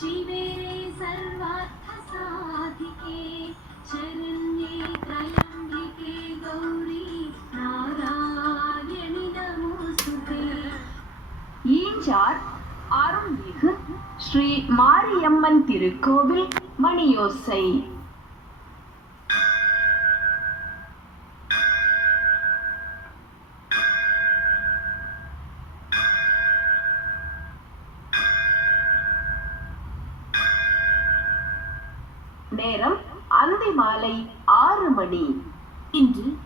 शिवे सर्वार्थसाधिके शरण्ये त्र्यम्बिके गौरी नारायणि नमोऽस्तुते ஈஞ்சார் அருள்மிகு ஸ்ரீ மாரியம்மன் திருக்கோவில் மணியோசை நேரம் அந்தி மாலை ஆறு மணி. இன்று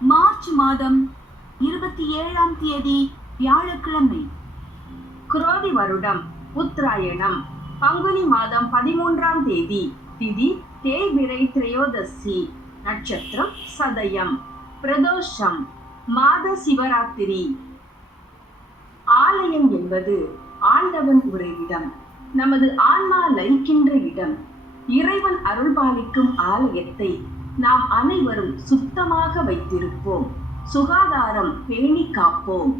மார்ச் மாதம் இருபத்தி ஏழாம் தேதி வியாழக்கிழமை. குரோதி வருடம் உத்தராயணம் பங்குனி மாதம் பதிமூன்றாம் தேதி திதி தேய்பிரை திரையோதசி நட்சத்திரம் சதயம் பிரதோஷம் மாத சிவராத்திரி. ஆலயம் என்பது ஆண்டவன் உறைவிடம் நமது ஆன்மா லயிக்கின்ற இடம். இறைவன் அருள்பாலிக்கும் ஆலயத்தை நாம் அனைவரும் சுத்தமாக வைத்திருப்போம். சுகாதாரம் பேணி காப்போம்